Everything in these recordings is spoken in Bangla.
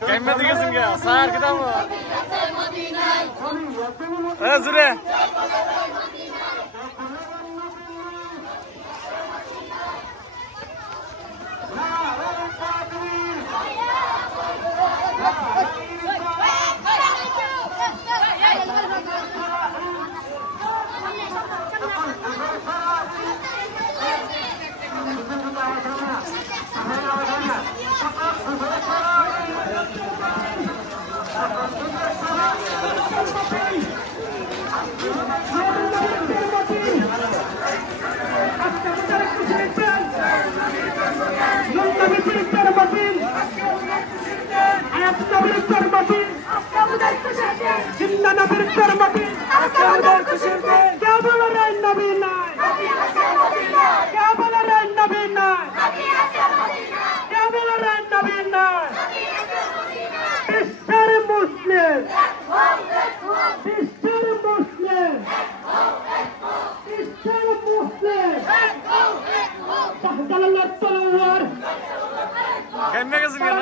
কেমনে দিয়েছেন কে স্যার কিতাব জুড়ে কেমনে গেছেন কেন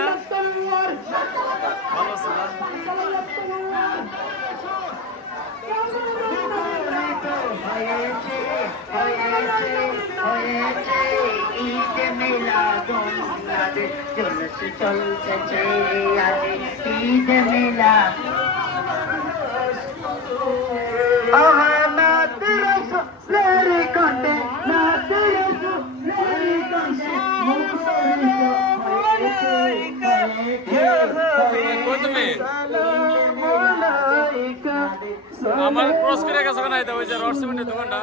ভালো আছে চলছে আজ ঈদ মেলা আমার ক্রস করে গেছে না ওই যে রড সিমেন্টের দোকানটা